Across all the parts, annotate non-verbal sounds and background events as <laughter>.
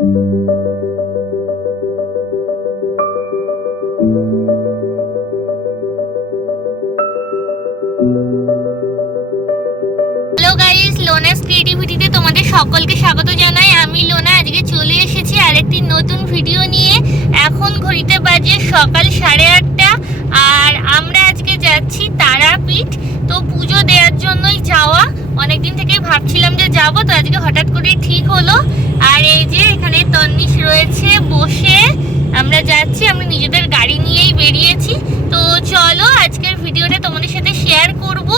লোনাস ক্রিয়েটিভিটিতে তোমাদের সকলকে স্বাগত জানাই। আমি লোনা, আজকে চলে এসেছি আরেকটি নতুন ভিডিও নিয়ে। এখন ঘড়িতে বাজে সকাল সাড়ে আটটা। আর আমরা যাচ্ছি, তারাপীঠ। তো পুজো দেওয়ার জন্যই যাওয়া। অনেকদিন থেকে ভাবছিলাম যে যাব, তো আজকে হঠাৎ করে ঠিক হলো। আর এই যে এখানে তন্নিশ রয়েছে বসে। আমরা যাচ্ছি আমরা নিজেদের গাড়ি নিয়েই বেরিয়েছি। তো চলো, আজকের ভিডিওটা তোমাদের সাথে শেয়ার করব।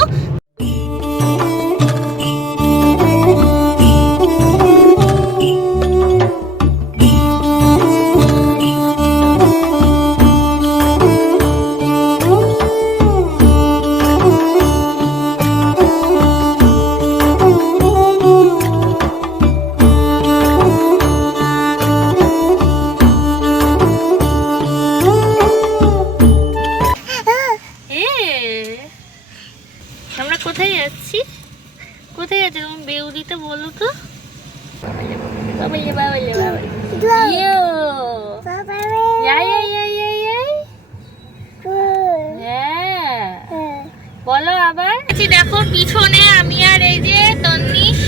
দেখো পিছনে আমি আর এই যে তন্নিশ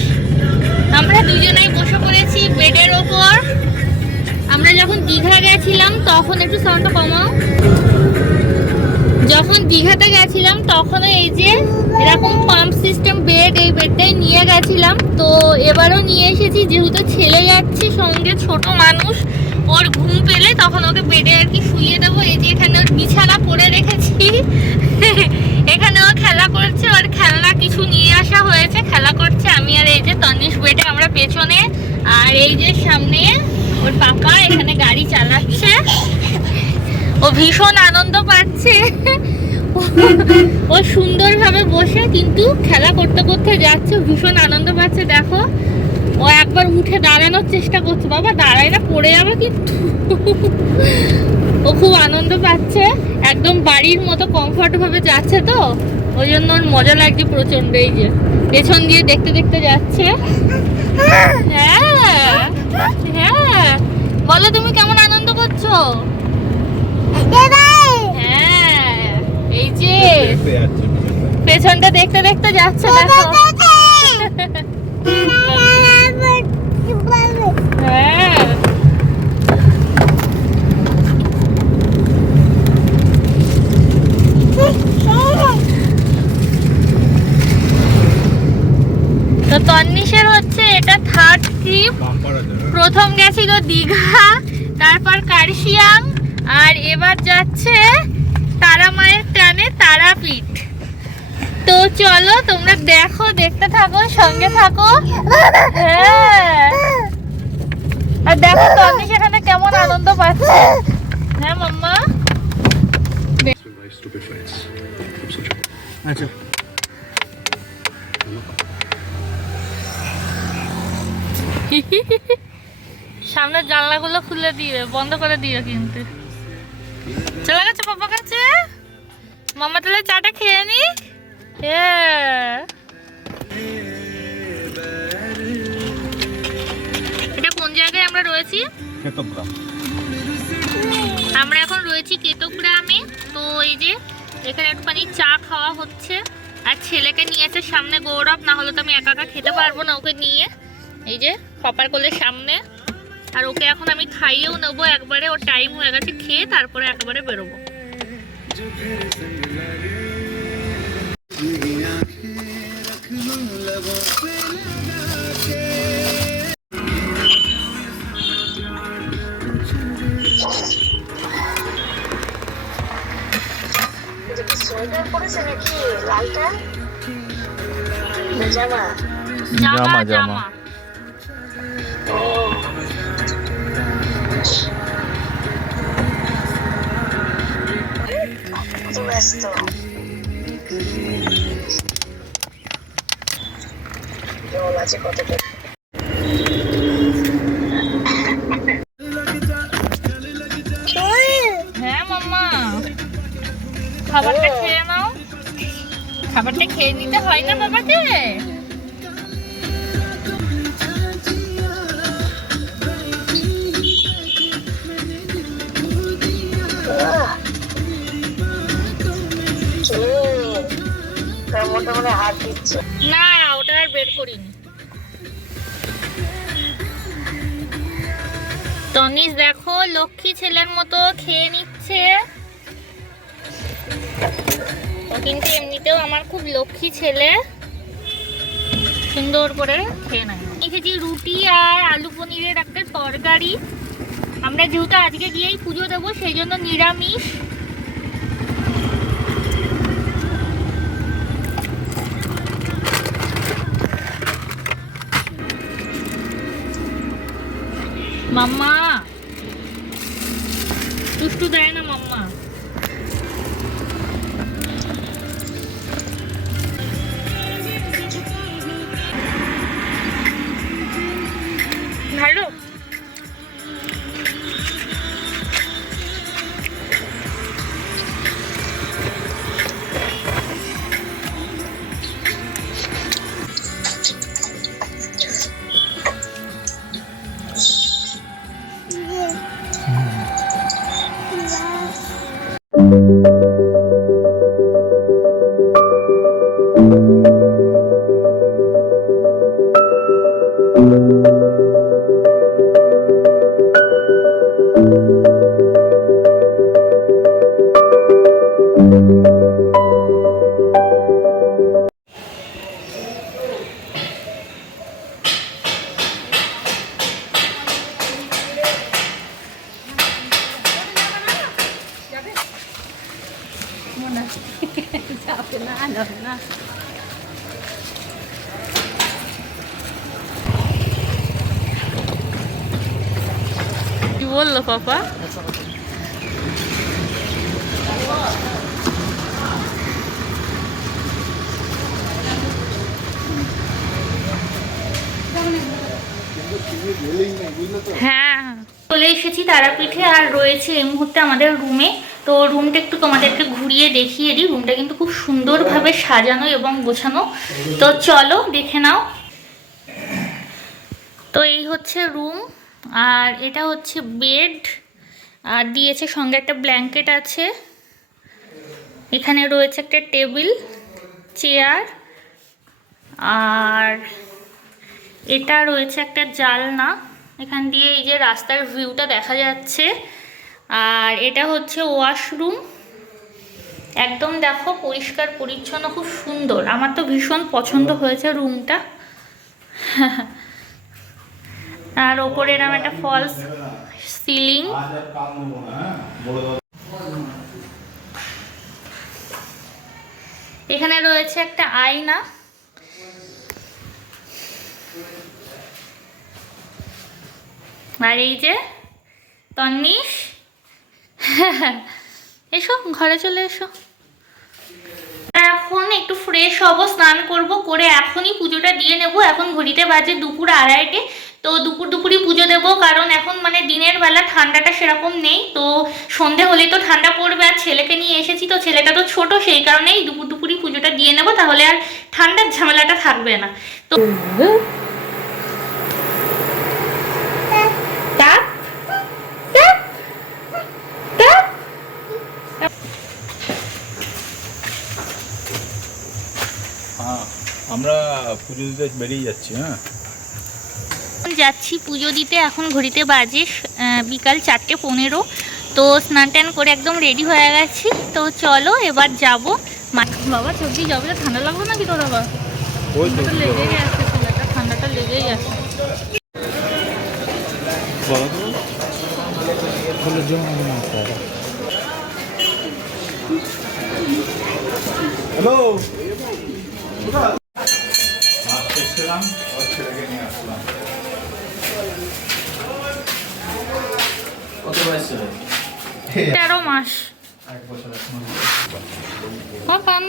আমরা দুজনেই বসে পড়েছি বেডের ওপর। আমরা যখন দীঘা গেছিলাম, তখন একটু সাউন্ডটা কমাও। যখন দীঘাতে গেছিলাম তখন এই যে এরকম পাম্প সিস্টেম বেড এই বেডটাই নিয়ে গেছিলাম। তো এবারও নিয়ে এসেছি, যেহেতু ছেলে যাচ্ছে, সঙ্গে ছোট মানুষ, ওর ঘুম পেলে তখন ওকে বেডে আর কি শুইয়ে দেবো। এই যে এখানে ওর বিছানা পরে রেখেছি। <laughs> এখানে ও খেলা করছে ওর খেলনা কিছু নিয়ে আসা হয়েছে, খেলা করছে আমি আর এই যে তনিশ বেডে আমরা পেছনে, আর এই যে সামনে ওর পাপা এখানে গাড়ি চালাচ্ছে। ও ভীষণ আনন্দ পাচ্ছে। ও সুন্দরভাবে বসে, কিন্তু খেলা করতে করতে যাচ্ছে ভীষণ আনন্দ পাচ্ছে, দেখো। ও একবার উঠে দাঁড়ানোর চেষ্টা করছে, বাবা দাঁড়ায় না, পড়ে যাবে কিন্তু। খুব আনন্দ পাচ্ছে, একদম বাড়ির মতো কমফর্ট ভাবে যাচ্ছে তো, ওই জন্য ওর মজা লাগছে প্রচণ্ড এই যে। পেছন দিয়ে দেখতে দেখতে যাচ্ছে। হ্যাঁ হ্যাঁ। বলো তুমি কেমন আনন্দ করছ? হ্যাঁ এই যে। পেছনটা দেখতে দেখতে যাচ্ছে, দেখো। <laughs> তো তন্নিশের হচ্ছে এটা থার্ড ট্রিপ প্রথম গেছিল দীঘা তারপর কার্শিয়াং আর এবার যাচ্ছে তারা মায়ের টানে তারাপীঠ। তো চলো তোমরা দেখো দেখতে থাকো সঙ্গে থাকো। হ্যাঁ। আর দেখো তন্নি সেখানে কেমন আনন্দ পাচ্ছে। হ্যাঁ মাম্মা। আচ্ছা সামনের জানলাগুলো খুলে দিও বন্ধ করে দিও কিন্তু। চলে গেছে পাপা কাছে? মামা তাহলে চাটা খেয়ে নি? হ্যাঁ। এটা কোন জায়গায় আমরা রয়েছি? কেতগ্রাম আমরা এখন রয়েছি কেতগ্রামে তো এই যে এখানে একটুখানি চা খাওয়া হচ্ছে। আর ছেলেকে নিয়েছে সামনে গৌরব না হলে তো আমি একা একা খেতে পারব না ওকে নিয়ে। এই যে কপার কোলের সামনে। আর ওকে এখন আমি খাইয়েও নেব একবারে ওর টাইম হয়ে গেছে খেয়ে তারপরে একবারে বেরোবো। জামা জামা। জামা, ব্যস্ত জল হ্যাঁ মাম্মা। খাবারটা খেয়ে নাও। খাবারটা খেয়ে নিতে হয় না বাবাকে? তনিস দেখো, লক্ষ্মী ছেলের মতো খেয়ে নিচ্ছে। কিন্তু এমনিতেও আমার খুব লক্ষ্মী ছেলে। সুন্দর করে খেয়ে নেয়। এসেছি রুটি আর আলু পনিরের একটা তরকারি, আমরা যেহেতু আজকে গিয়েই পুজো দেবো, সেই জন্য নিরামিষ। মাম্মা Sabi na, alam na. Papa? হ্যাঁ। চলে এসেছি তারাপীঠে আর রয়েছে এই মুহূর্তে আমাদের রুমে। তো রুমটা একটু তোমাদেরকে ঘুরিয়ে দেখিয়ে দিই। রুমটা কিন্তু খুব সুন্দরভাবে সাজানো এবং গোছানো। তো চলো, দেখে নাও। তো এই হচ্ছে রুম। আর এটা হচ্ছে বেড। আর দিয়েছে সঙ্গে একটা ব্ল্যাঙ্কেট আছে। এখানে রয়েছে একটা টেবিল, চেয়ার। আর এটা রয়েছে একটা জালনা। এখান দিয়ে এই যে রাস্তার ভিউটা দেখা যাচ্ছে। আর এটা হচ্ছে ওয়াশরুম। একদম দেখো পরিষ্কার পরিচ্ছন্ন খুব সুন্দর। আমার তো ভীষণ পছন্দ হয়েছে রুমটা। আর ওপরে এরম একটা ফলস সিলিং এখানে রয়েছে একটা আয়না। আর এই যে তন্নিস। এসো, ঘরে চলে এসো। এখন একটু ফ্রেশ হব, স্নান করব, করে এখনই পুজোটা দিয়ে নেব। এখন ঘড়িতে বাজে দুপুর আড়াইটে। তো দুপুর দুপুরই পুজো দেবো, কারণ এখন মানে দিনের বেলা ঠান্ডাটা সেরকম নেই। তো সন্ধে হলেই তো ঠান্ডা পড়বে, আর ছেলেকে নিয়ে এসেছি তো ছেলেটা তো ছোট, সেই কারণেই দুপুর দুপুরই পুজোটা দিয়ে নেব। তাহলে আর ঠান্ডার ঝামেলাটা থাকবে না। তো আমরা পুজো দিতে বেরিয়ে যাচ্ছি হ্যাঁ। যাচ্ছি পুজো দিতে এখন ঘড়িতে বাজে বিকাল চারটে পনেরো। তো স্নান টান করে একদম রেডি হয়ে গেছি। তো চলো এবার যাব। মা- বাবা সবজি যাবে ঠান্ডা লাগবে নাকি তোর বাবা লেগেই আছে ছেলেটা ঠান্ডাটা লেগেই আছে। তেরো মাস। কখন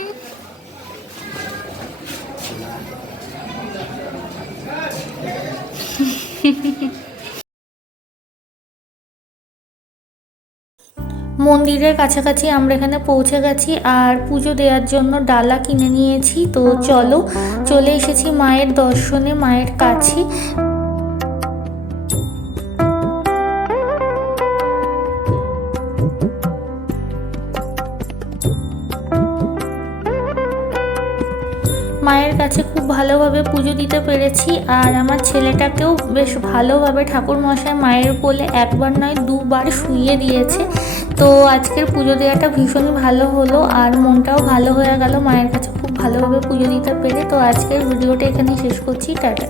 মন্দিরের কাছাকাছি আমরা এখানে পৌঁছে গেছি আর পুজো দেওয়ার জন্য ডালা কিনে নিয়েছি। তো চলো চলে এসেছি মায়ের দর্শনে মায়ের কাছে। ভালোভাবে পুজো দিতে পেরেছি। আর আমার ছেলেটাকেও বেশ ভালোভাবে ঠাকুর মশাই মায়ের কোলে একবার নয়, দুবার শুইয়ে দিয়েছে। তো আজকের পুজো দেওয়াটা ভীষণই ভালো হলো আর মনটাও ভালো হয়ে গেল। মায়ের কাছে খুব ভালোভাবে পুজো দিতে পেরে। তো আজকের ভিডিওটা এখানে শেষ করছি। টাটা।